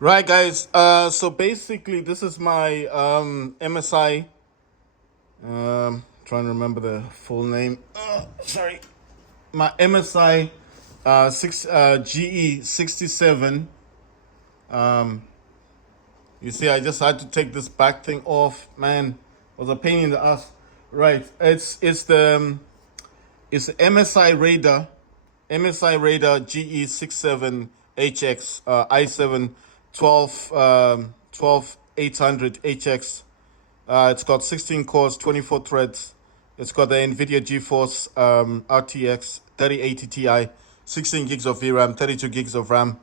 Right, guys. So basically, this is my MSI. Trying to remember the full name. Sorry, my MSI six GE67. You see, I just had to take this back thing off. Man, it was a pain in the ass. Right, it's the MSI Raider GE67 HX i7 12 800 HX. It's got 16 cores, 24 threads. It's got the NVIDIA GeForce RTX 3080 Ti, 16 gigs of VRAM, 32 gigs of RAM,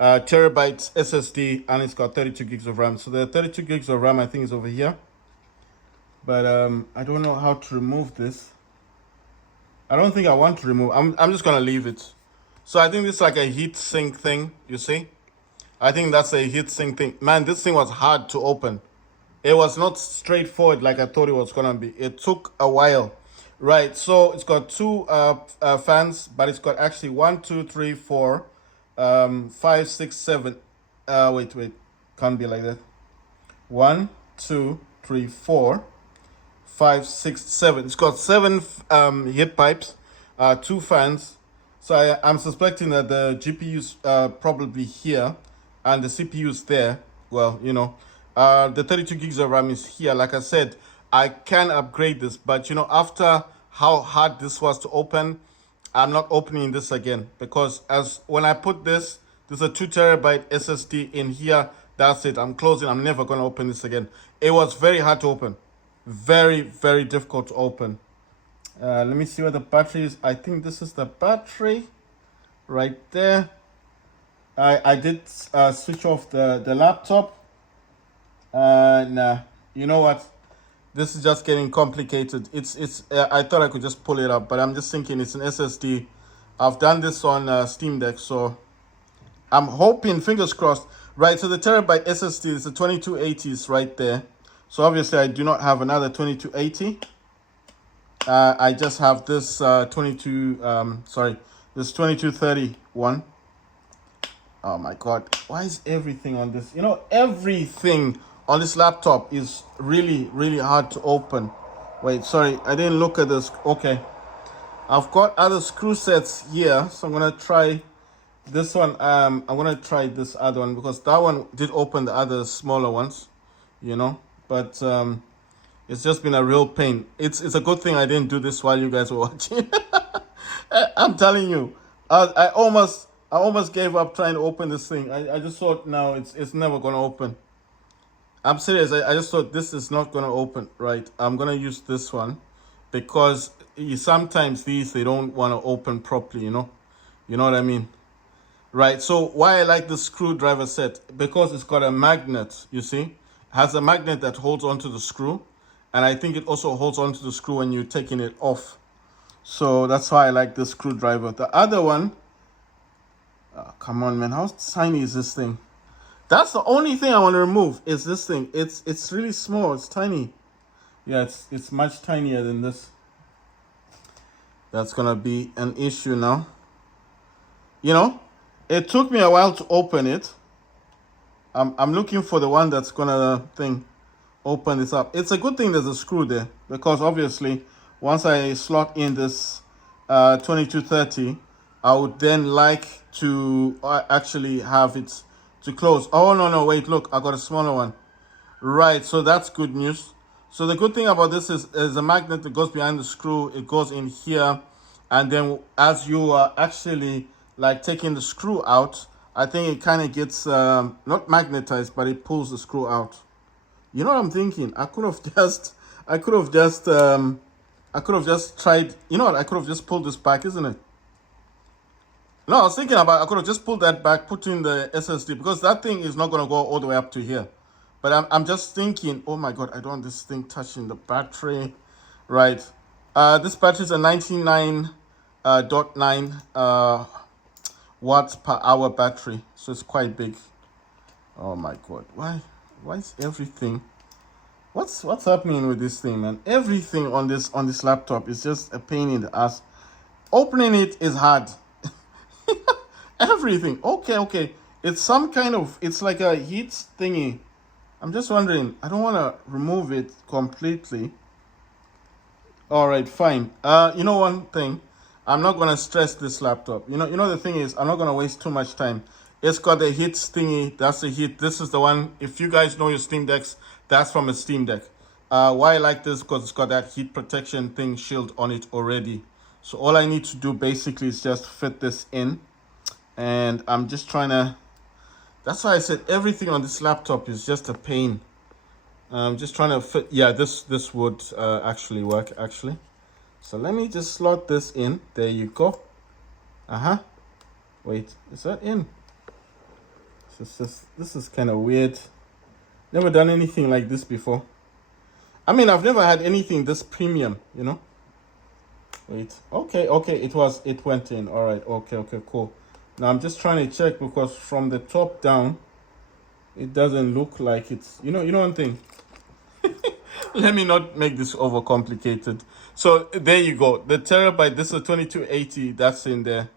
terabytes SSD, and it's got 32 gigs of RAM. So the 32 gigs of RAM, I think, is over here. But I don't know how to remove this. I don't think I want to remove. I'm just gonna leave it. So I think this is like a heat sink thing. You see? I think that's a heat sink thing. Man, this thing was hard to open. It was not straightforward like I thought it was gonna be. It took a while. Right. So it's got two fans, but it's got actually one, two, three, four, five, six, seven. Wait. Can't be like that. One, two, three, four, five, six, seven. It's got seven heat pipes, two fans. So I'm suspecting that the GPU's probably here, and the CPU's there. Well, the 32 gigs of RAM is here. Like I said, I can upgrade this, but after how hard this was to open, I'm not opening this again because as when I put there's a 2 terabyte SSD in here. That's it. I'm closing. I'm never going to open this again. It was very hard to open. Very, very difficult to open. Let me see where the battery is. I think this is the battery right there. I did switch off the laptop. Nah, you know what? This is just getting complicated. It's. I thought I could just pull it up, but I'm just thinking it's an SSD. I've done this on Steam Deck, so I'm hoping, fingers crossed. Right, so the terabyte SSD is the 2280s right there. So obviously I do not have another 2280. I just have this 2231. Oh my god, why is everything on this? Everything on this laptop is really, really hard to open. Wait, sorry, I didn't look at this. Okay, I've got other screw sets here, so I'm gonna try this one. I'm gonna try this other one because that one did open the other smaller ones, but it's just been a real pain. It's a good thing I didn't do this while you guys were watching. I'm telling you, I almost gave up trying to open this thing. I just thought, no, it's never gonna open. I'm serious. I just thought this is not gonna open. Right, I'm gonna use this one because sometimes they don't want to open properly. You know what I mean. Right, so why I like the screwdriver set, because it's got a magnet, you see? It has a magnet that holds onto the screw, and I think it also holds onto the screw when you're taking it off. So that's why I like this screwdriver. The other one, oh, come on, man, how tiny is this thing? That's the only thing I want to remove is this thing. It's really small, it's tiny. Yeah, it's much tinier than this. That's gonna be an issue now. It took me a while to open it. I'm looking for the one that's gonna open this up. It's a good thing there's a screw there because obviously once I slot in this 2230, I would then like to actually have it to close. Oh no, wait, look, I got a smaller one. Right, so that's good news. So the good thing about this is a magnet that goes behind the screw. It goes in here, and then as you are actually like taking the screw out, I think it kind of gets not magnetized, but it pulls the screw out. You know what I'm thinking? I could have just tried. You know what? I could have just pulled this back, isn't it? No, I was thinking about I could have just pulled that back, put in the SSD because that thing is not gonna go all the way up to here. But I'm just thinking, oh my god, I don't want this thing touching the battery. Right. This battery is a 99.9 watts per hour battery, so it's quite big. Oh my god, why is everything, what's happening with this thing, man? Everything on this laptop is just a pain in the ass. Opening it is hard. Everything. Okay, It's some kind of, it's like a heat thingy. I'm just wondering, I don't want to remove it completely. All right, fine. You know one thing, I'm not gonna stress this laptop. You know the thing is, I'm not gonna waste too much time. It's got a heat thingy. That's the heat. This is the one. If you guys know your Steam Decks, that's from a Steam Deck. Why I like this because it's got that heat protection thing shield on it already. So all I need to do basically is just fit this in, and I'm just trying to. That's why I said everything on this laptop is just a pain. I'm just trying to fit. Yeah, this would actually work actually. So let me just slot this in. There you go. Wait, is that in? This is kind of weird. Never done anything like this before. I mean, I've never had anything this premium, you know. Wait, okay, it went in. All right, okay, cool. Now I'm just trying to check because from the top down, it doesn't look like it's, you know one thing. Let me not make this overcomplicated. So there you go. The terabyte, this is 2280, that's in there.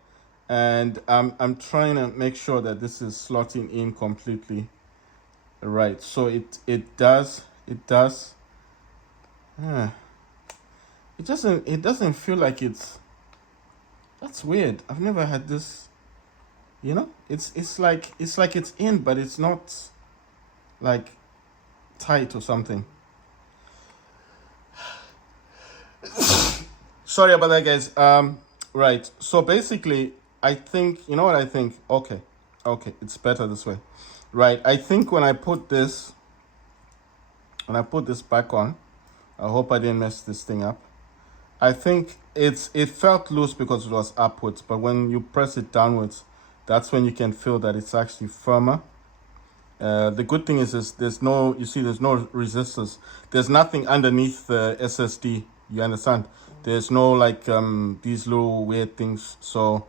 And I'm trying to make sure that this is slotting in completely. Right, so it does. It doesn't feel like it's, that's weird. I've never had this, you know? It's like it's in, but it's not like tight or something. Sorry about that, guys. Right. So basically, I think, you know what I think? Okay, it's better this way. Right. I think when I put this back on, I hope I didn't mess this thing up. I think it felt loose because it was upwards, but when you press it downwards, that's when you can feel that it's actually firmer. The good thing is there's no, you see, there's no resistors. There's nothing underneath the SSD. You understand? There's no like these little weird things. So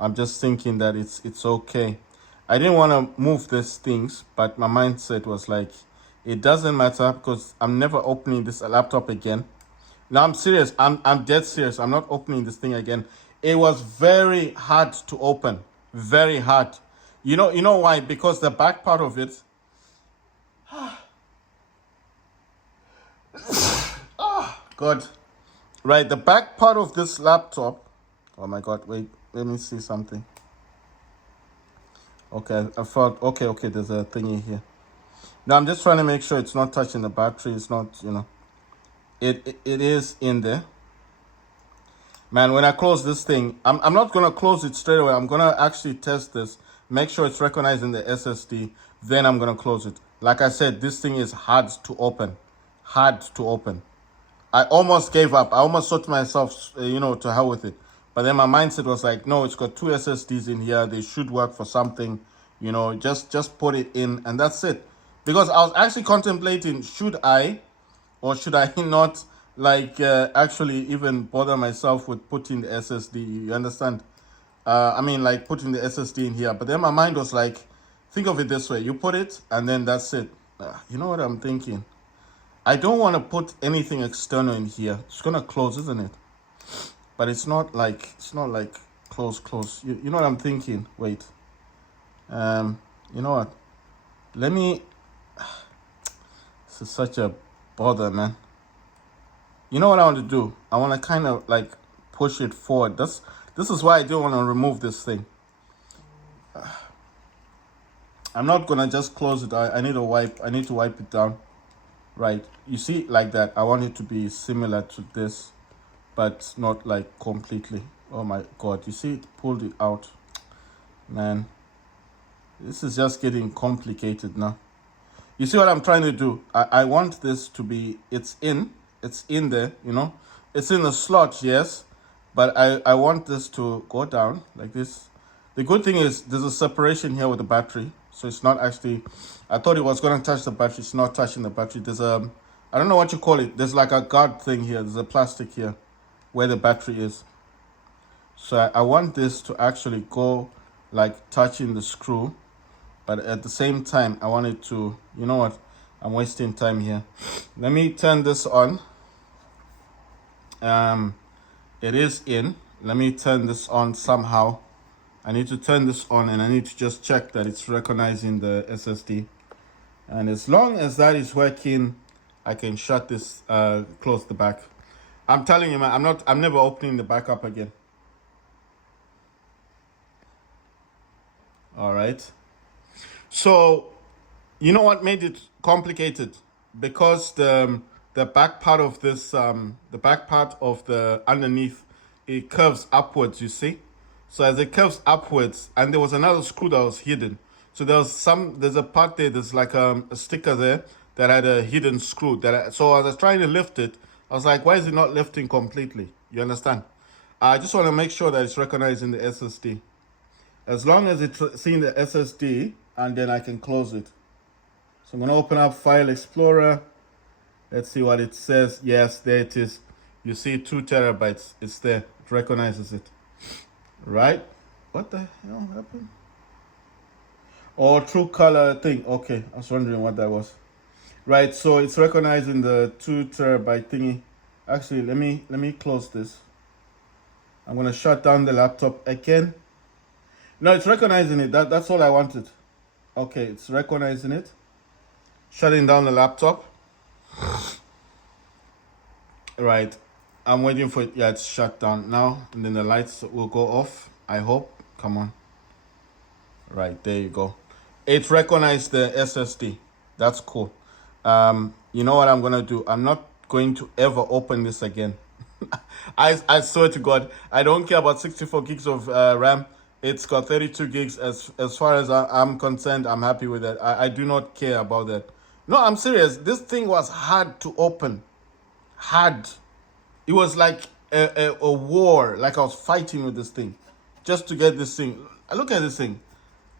I'm just thinking that it's okay. I didn't want to move these things, but my mindset was like, it doesn't matter because I'm never opening this laptop again. Now I'm serious. I'm dead serious. I'm not opening this thing again. It was very hard to open. Very hard. You know why? Because the back part of it. Oh, God. Right, the back part of this laptop. Oh my God, wait, let me see something. Okay, I thought, okay, there's a thingy here. Now I'm just trying to make sure it's not touching the battery. It's not, it is in there. Man, when I close this thing, I'm not going to close it straight away. I'm going to actually test this, make sure it's recognizing the SSD. Then I'm going to close it. Like I said, this thing is hard to open. Hard to open. I almost gave up. I almost thought to myself, to hell with it. But then my mindset was like, no, it's got 2 SSDs in here. They should work for something. Just put it in and that's it. Because I was actually contemplating, should I or should I not actually even bother myself with putting the SSD? You understand? Like putting the SSD in here. But then my mind was like, think of it this way. You put it and then that's it. You know what I'm thinking? I don't want to put anything external in here. It's gonna close, isn't it? But it's not like close. You know what I'm thinking? Wait. You know what? Let me. This is such a bother, man. You know what I want to do? I want to kind of like push it forward. This is why I do want to remove this thing. I'm not gonna just close it. I need to wipe it down. Right, you see, like that. I want it to be similar to this, but not like completely. Oh my God, you see, it pulled it out. Man, this is just getting complicated now. You see what I'm trying to do? I want this to be, it's in there, It's in the slot, yes, but I want this to go down like this. The good thing is there's a separation here with the battery. So it's not actually, I thought it was going to touch the battery. It's not touching the battery. There's I don't know what you call it. There's like a guard thing here. There's a plastic here where the battery is. So I want this to actually go like touching the screw. But at the same time, I want it to, you know what? I'm wasting time here. Let me turn this on. It is in. Let me turn this on somehow. I need to turn this on, and I need to just check that it's recognizing the SSD. And as long as that is working, I can shut this, close the back. I'm telling you, man, I'm never opening the back up again. All right. So, you know what made it complicated? Because the back part of this, the back part of the underneath, it curves upwards, you see? So as it curves upwards, and there was another screw that was hidden. So there's a part there, there's like a sticker there that had a hidden screw. So I was trying to lift it. I was like, why is it not lifting completely? You understand? I just want to make sure that it's recognizing the SSD. As long as it's seeing the SSD, and then I can close it. So I'm going to open up File Explorer. Let's see what it says. Yes, there it is. You see 2 terabytes. It's there. It recognizes it. Right? What the hell happened? Oh, true color thing. Okay, I was wondering what that was. Right, so it's recognizing the 2 terabyte thingy. Actually, let me close this. I'm going to shut down the laptop again. No, it's recognizing it. That's all I wanted. Okay, it's recognizing it. Shutting down the laptop. Right. I'm waiting for it. Yeah, it's shut down now. And then the lights will go off. I hope. Come on. Right, there you go. It recognized the SSD. That's cool. You know what I'm going to do? I'm not going to ever open this again. I swear to God, I don't care about 64 gigs of RAM. It's got 32 gigs. As far as I'm concerned, I'm happy with that. I do not care about that. No, I'm serious. This thing was hard to open. Hard. It was like a war. Like I was fighting with this thing. Just to get this thing. Look at this thing.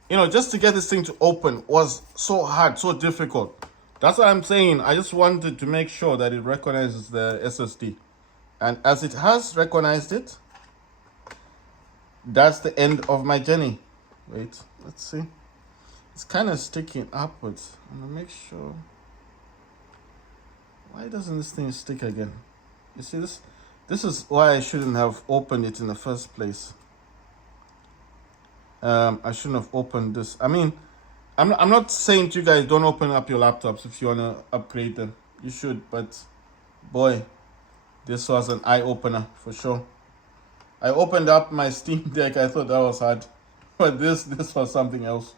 You know, just to get this thing to open was so hard, so difficult. That's what I'm saying. I just wanted to make sure that it recognizes the SSD. And as it has recognized it, that's the end of my journey. Wait, let's see. It's kind of sticking upwards. I'm gonna make sure. Why doesn't this thing stick again? You see this? This is why I shouldn't have opened it in the first place. I shouldn't have opened this. I mean, I'm not saying to you guys don't open up your laptops if you want to upgrade them. You should, but boy, this was an eye-opener for sure. I opened up my Steam Deck. I thought that was hard, but this was something else.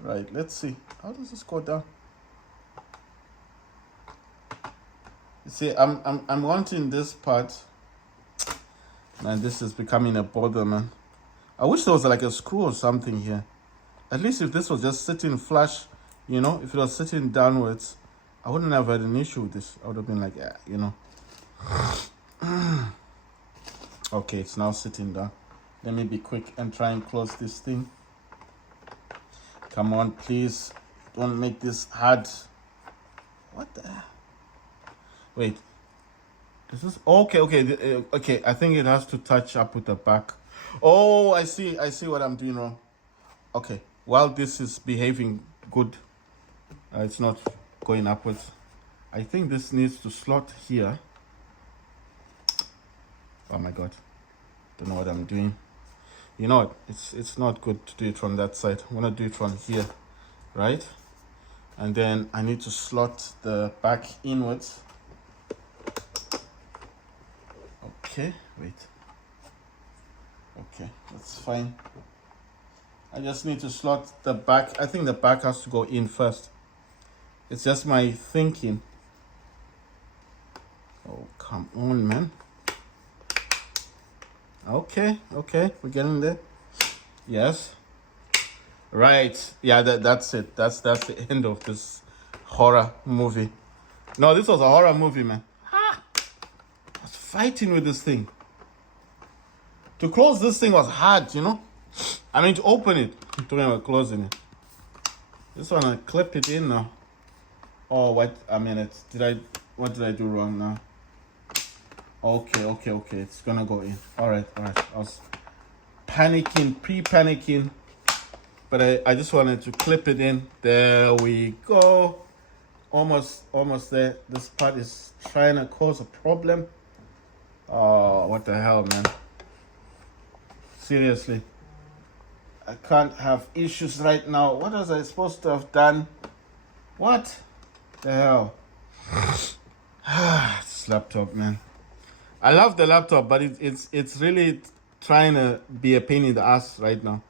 Right, let's see. How does this go down? You see, I'm wanting this part. Man, this is becoming a bother, man. I wish there was like a screw or something here. At least if this was just sitting flush, you know, if it was sitting downwards, I wouldn't have had an issue with this. I would have been like, yeah, you know. Okay, it's now sitting down. Let me be quick and try and close this thing. Come on, please. Don't make this hard. What the? Wait. Is this okay? Okay. I think it has to touch up with the back. Oh, I see what I'm doing wrong. Okay. While this is behaving good, it's not going upwards. I think this needs to slot here. Oh my God. Don't know what I'm doing. You know what? It's not good to do it from that side. I'm gonna do it from here, right? And then I need to slot the back inwards. Okay, wait. Okay, that's fine. I just need to slot the back. I think the back has to go in first. It's just my thinking. Oh, come on, man. Okay, we're getting there. Yes. Right. Yeah, that's it. That's the end of this horror movie. No, this was a horror movie, man. I was fighting with this thing. To close this thing was hard, you know. I mean, to open it. I'm talking about closing it. Just wanna clip it in now. Oh, wait a minute. What did I do wrong now? Okay. It's gonna go in. All right. I was pre-panicking, but I just wanted to clip it in. There we go. Almost there. This part is trying to cause a problem. Oh, what the hell, man? Seriously. I can't have issues right now. What was I supposed to have done? What the hell? This laptop, man. I love the laptop, but it's really trying to be a pain in the ass right now.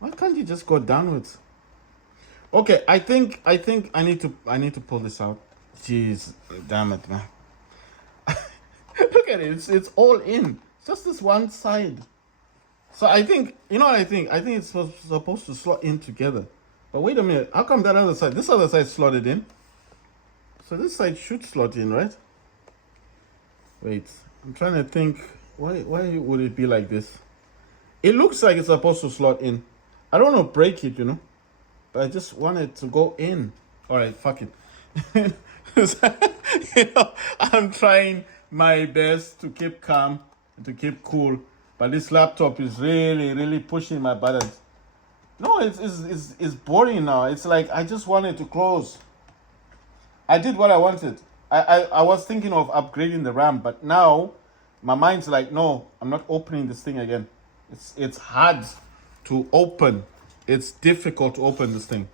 Why can't you just go downwards? Okay, I think I need to pull this out. Jeez, damn it, man. Look at it. It's all in. It's just this one side. So I think, you know what I think? I think it's supposed to slot in together. But wait a minute. How come that other side, this other side slotted in? So this side should slot in, right? Wait, I'm trying to think. Why would it be like this? It looks like it's supposed to slot in. I don't want to break it, you know. But I just want it to go in. All right, fuck it. You know, I'm trying my best to keep calm, to keep cool. But this laptop is really pushing my buttons. No, it's boring now. It's like I just want it to close. I did what I wanted. I was thinking of upgrading the RAM, but now my mind's like, no, I'm not opening this thing again. It's hard to open. It's difficult to open this thing.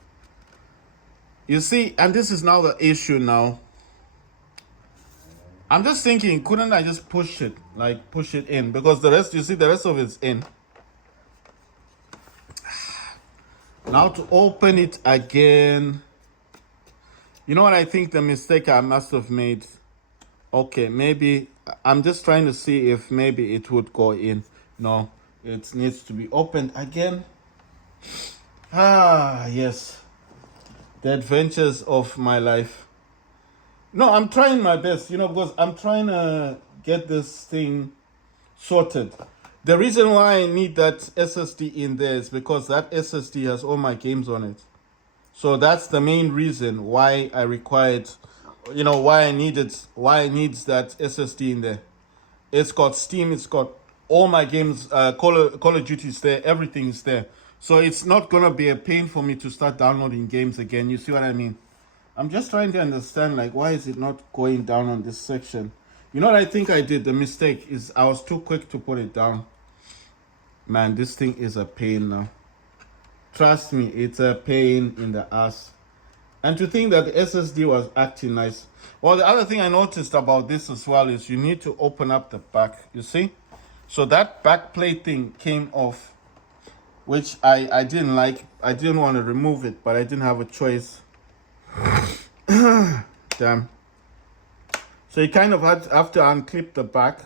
You see, and this is now the issue now. I'm just thinking, couldn't I just push it in? Because the rest, you see, the rest of it's in. Now to open it again. You know what I think the mistake I must have made? Okay, maybe, I'm just trying to see if maybe it would go in. No, it needs to be opened again. Ah, yes. The adventures of my life. No, I'm trying my best, you know, because I'm trying to get this thing sorted. The reason why I need that SSD in there is because that SSD has all my games on it. So that's the main reason why I required, you know, why I need that SSD in there. It's got Steam, it's got all my games, Call of Duty is there, everything's there. So it's not going to be a pain for me to start downloading games again. You see what I mean? I'm just trying to understand, like, why is it not going down on this section? You know what I think I did? The mistake is I was too quick to put it down. Man, this thing is a pain now. Trust me, it's a pain in the ass. And to think that the SSD was acting nice. Well, the other thing I noticed about this as well is you need to open up the back. You see? So that back plate thing came off, which I didn't like. I didn't want to remove it, but I didn't have a choice. Damn. So you kind of have to unclip the back.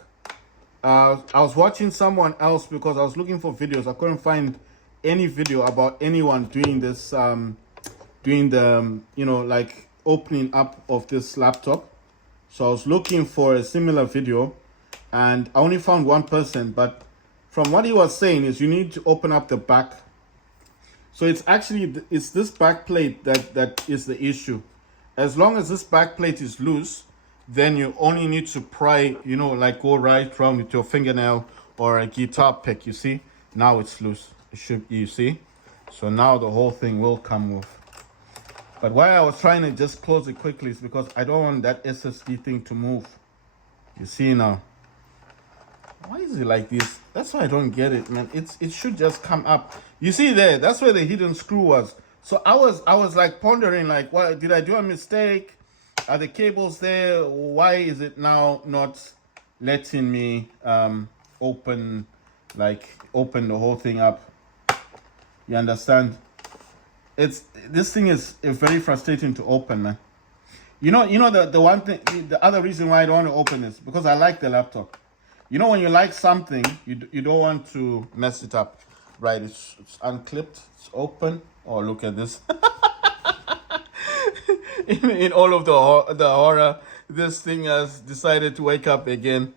I was watching someone else because I was looking for videos. I couldn't find any video about anyone doing this, doing the, you know, like opening up of this laptop. So I was looking for a similar video and I only found one person, but from what he was saying is you need to open up the back. So it's actually, it's this back plate that is the issue. As long as this back plate is loose, then you only need to pry, you know, like go right around with your fingernail or a guitar pick, you see? Now it's loose. It should, you see? So now the whole thing will come off. But why I was trying to just close it quickly is because I don't want that SSD thing to move. You see now? Why is it like this? That's why I don't get it, man. It should just come up. You see there, that's where the hidden screw was. So I was like pondering, like, what, did I do a mistake? Are the cables there? Why is it now not letting me open the whole thing up? You understand? This thing is very frustrating to open, man. You know the one thing, the other reason why I don't want to open this, because I like the laptop. You know, when you like something, you don't want to mess it up, right? It's unclipped, it's open. Oh, look at this. in all of the horror, this thing has decided to wake up again.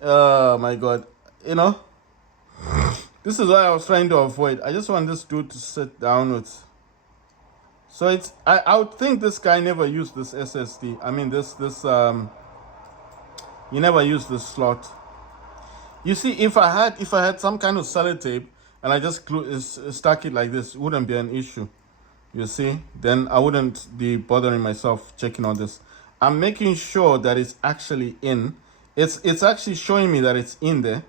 Oh my God. You know, this is what I was trying to avoid. I just want this dude to sit down with. So it's, I would think this guy never used this SSD. I mean, he never used this slot. You see, if I had some kind of sellotape and I just stuck it like this, it wouldn't be an issue. You see, then I wouldn't be bothering myself checking on this. I'm making sure that it's actually in. It's actually showing me that it's in there,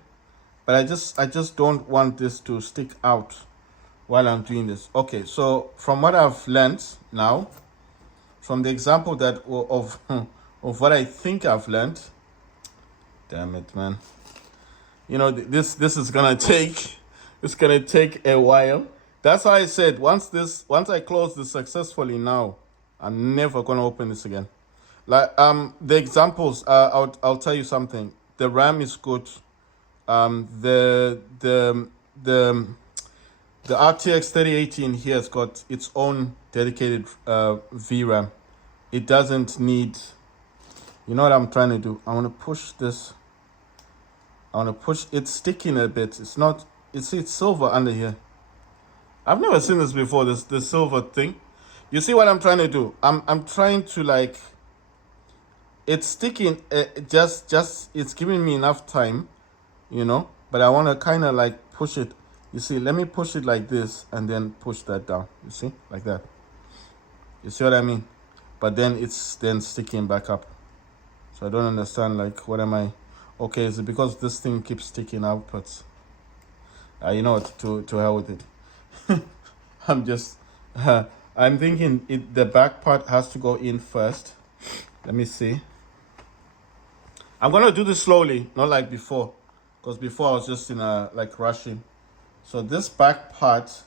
but I just don't want this to stick out. while I'm doing this. Okay, so from what I've learned now, from the example that of of what I think I've learned, damn it, man. You know, this is gonna take it's gonna take a while. That's why I said once I close this successfully now, I'm never gonna open this again. Like the examples, I'll tell you something. The RAM is good. The the RTX 3080 here has got its own dedicated VRAM. It doesn't need. You know what I'm trying to do? I want to push this. I want to push. It's sticking a bit. It's not. It's silver under here. I've never seen this before. This silver thing. You see what I'm trying to do? I'm trying to like. It's sticking. Just it's giving me enough time, you know. But I want to kind of like push it. You see, let me push it like this and then push that down. You see, like that. You see what I mean? But then it's then sticking back up. So I don't understand, like, what am I... Okay, is it because this thing keeps sticking outwards? You know what, to hell with it. I'm just... I'm thinking the back part has to go in first. Let me see. I'm going to do this slowly, not like before. Because before I was just in a, like, rushing. So this back part,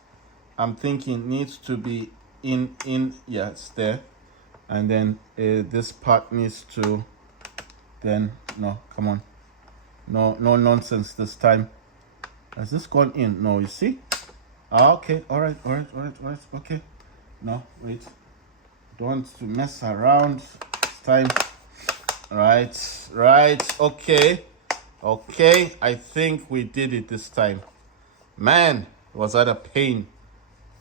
I'm thinking needs to be in, yeah, it's there. And then this part needs to... Then no, come on, no nonsense this time. Has this gone in? No, you see? Okay, all right, okay. No, wait, don't want to mess around this time. Right, okay, I think we did it this time. Man, was that a pain?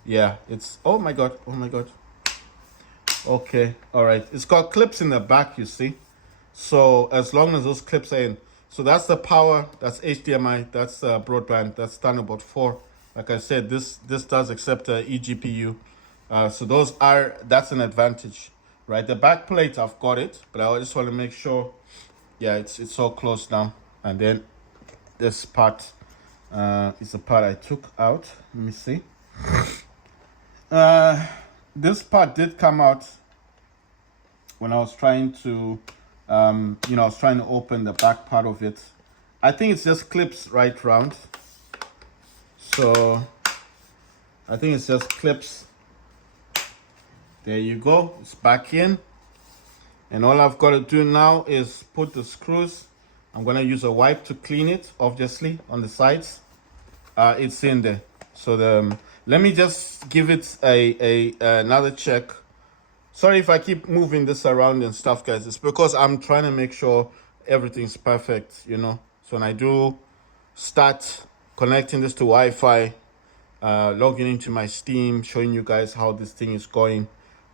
Yeah, it's... oh my god. Okay, all right, it's got clips in the back, you see. So as long as those clips are in, so that's the power, that's HDMI, that's broadband, that's Thunderbolt 4. Like I said, this does accept eGPU. So that's an advantage, right? The back plate, I've got it, but I just want to make sure, yeah, it's all closed now. And then this part is the part I took out. Let me see. This part did come out when I was trying to I was trying to open the back part of it. I think it's just clips right round. So I think it's just clips. There you go. It's back in. And all I've got to do now is put the screws. I'm going to use a wipe to clean it, obviously, on the sides. It's in there. So let me just give it another check. Sorry if I keep moving this around and stuff, guys. It's because I'm trying to make sure everything's perfect, you know. So when I do start connecting this to Wi-Fi, logging into my Steam, showing you guys how this thing is going,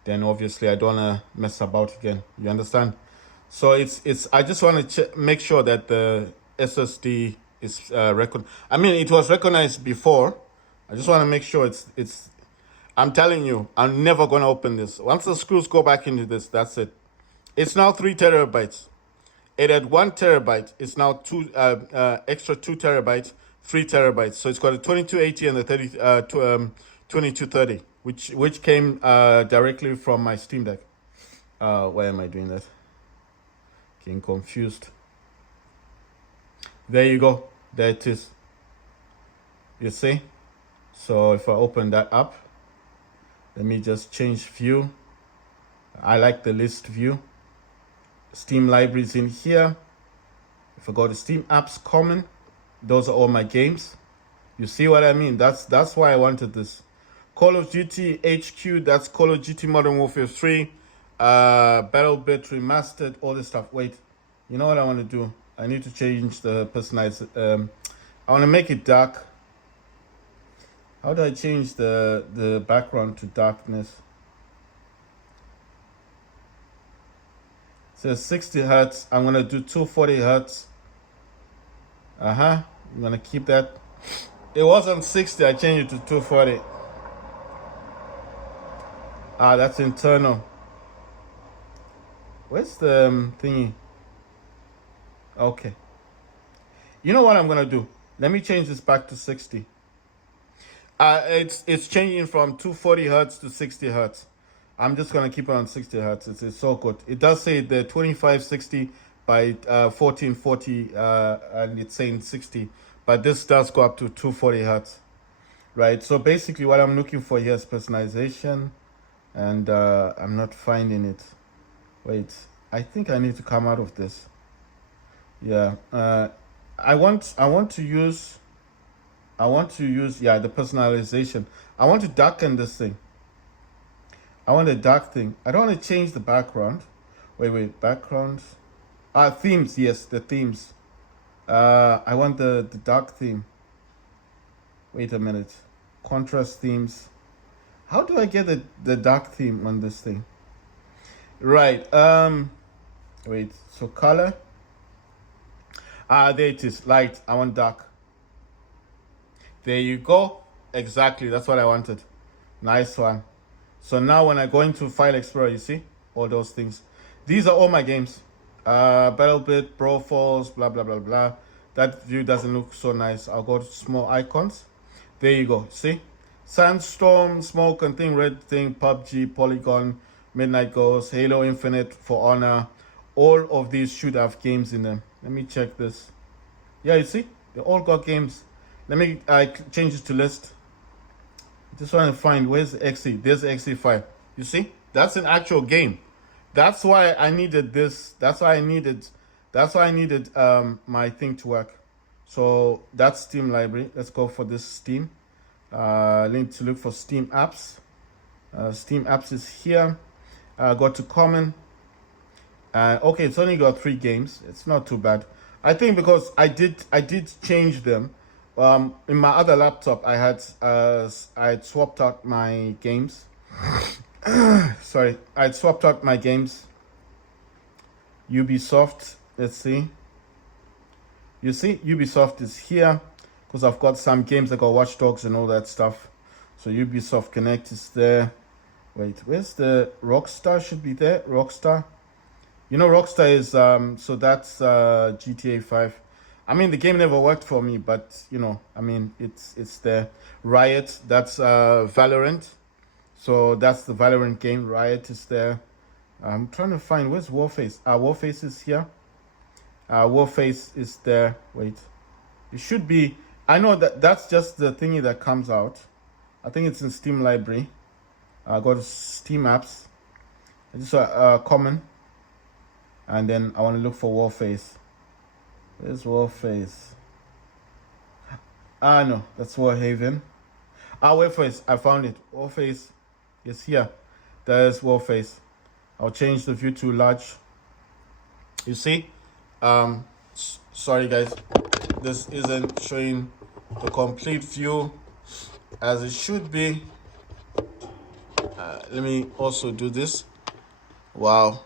then obviously I don't want to mess about again. You understand? So I just want to make sure that the SSD is I mean, it was recognized before. I just want to make sure it's I'm telling you, I'm never going to open this. Once the screws go back into this, that's it. It's now 3 terabytes. It had 1 terabyte. It's now extra 2 terabytes, 3 terabytes. So it's got a 2280 and the 2230, which came directly from my Steam Deck. Why am I doing that? Getting confused. There you go. There it is. You see? So if I open that up, let me just change view. I like the list view. Steam libraries in here. If I go to Steam apps common, those are all my games. You see what I mean? That's why I wanted this. Call of Duty HQ, that's Call of Duty Modern Warfare 3. BattleBit Remastered, all this stuff. Wait, you know what I want to do? I need to change the personalized. I want to make it dark. How do I change the background to darkness? It says 60 hertz. I'm going to do 240 hertz. I'm going to keep that. It wasn't 60. I changed it to 240. That's internal. Where's the thingy? Okay. You know what I'm going to do? Let me change this back to 60. It's changing from 240 hertz to 60 hertz. I'm just gonna keep it on 60 hertz. It's so good. It does say the 2560 by 1440, and it's saying 60, but this does go up to 240 hertz, right? So basically, what I'm looking for here is personalization, and I'm not finding it. Wait, I think I need to come out of this. Yeah, I want to use the personalization. I want to darken this thing. I want a dark thing. I don't want to change the background. Wait, background. Themes, yes, the themes. I want the dark theme. Wait a minute. Contrast themes. How do I get the dark theme on this thing? Right. Wait, so color. There it is. Light. I want dark. There you go. Exactly. That's what I wanted. Nice one. So now when I go into File Explorer, you see all those things. These are all my games. BattleBit, Broforce, blah, blah, blah, blah. That view doesn't look so nice. I'll go to small icons. There you go. See? Sandstorm, Smoke and Thing, Red Thing, PUBG, Polygon, Midnight Ghost, Halo Infinite, For Honor. All of these should have games in them. Let me check this. Yeah, you see? They all got games. Let me change this to list. Just want to find where's the XE. There's the XE file. You see? That's an actual game. That's why I needed this. That's why I needed my thing to work. So that's Steam library. Let's go for this Steam. Link to look for Steam apps. Steam apps is here. Go to common. Okay, it's only got 3 games. It's not too bad. I think because I did change them. In my other laptop, I had swapped out my games. Sorry, I had swapped out my games. Ubisoft, let's see. You see, Ubisoft is here because I've got some games. I got Watch Dogs and all that stuff. So Ubisoft Connect is there. Wait, where's the Rockstar? Should be there. Rockstar. You know, Rockstar is so that's GTA 5. I mean, the game never worked for me, but you know, I mean, it's there. Riot, that's Valorant. So that's the Valorant game. Riot is there. I'm trying to find where's Warface. Warface is here. Warface is there. Wait, it should be. I know that's just the thingy that comes out. I think it's in Steam library. Go to Steam apps. I just common, and then I want to look for Warface. Where's Warface? No, that's Warhaven. Warface, I found it. Warface is here. There's Warface. I'll change the view to large. You see? Sorry guys, this isn't showing the complete view as it should be. Let me also do this. Wow.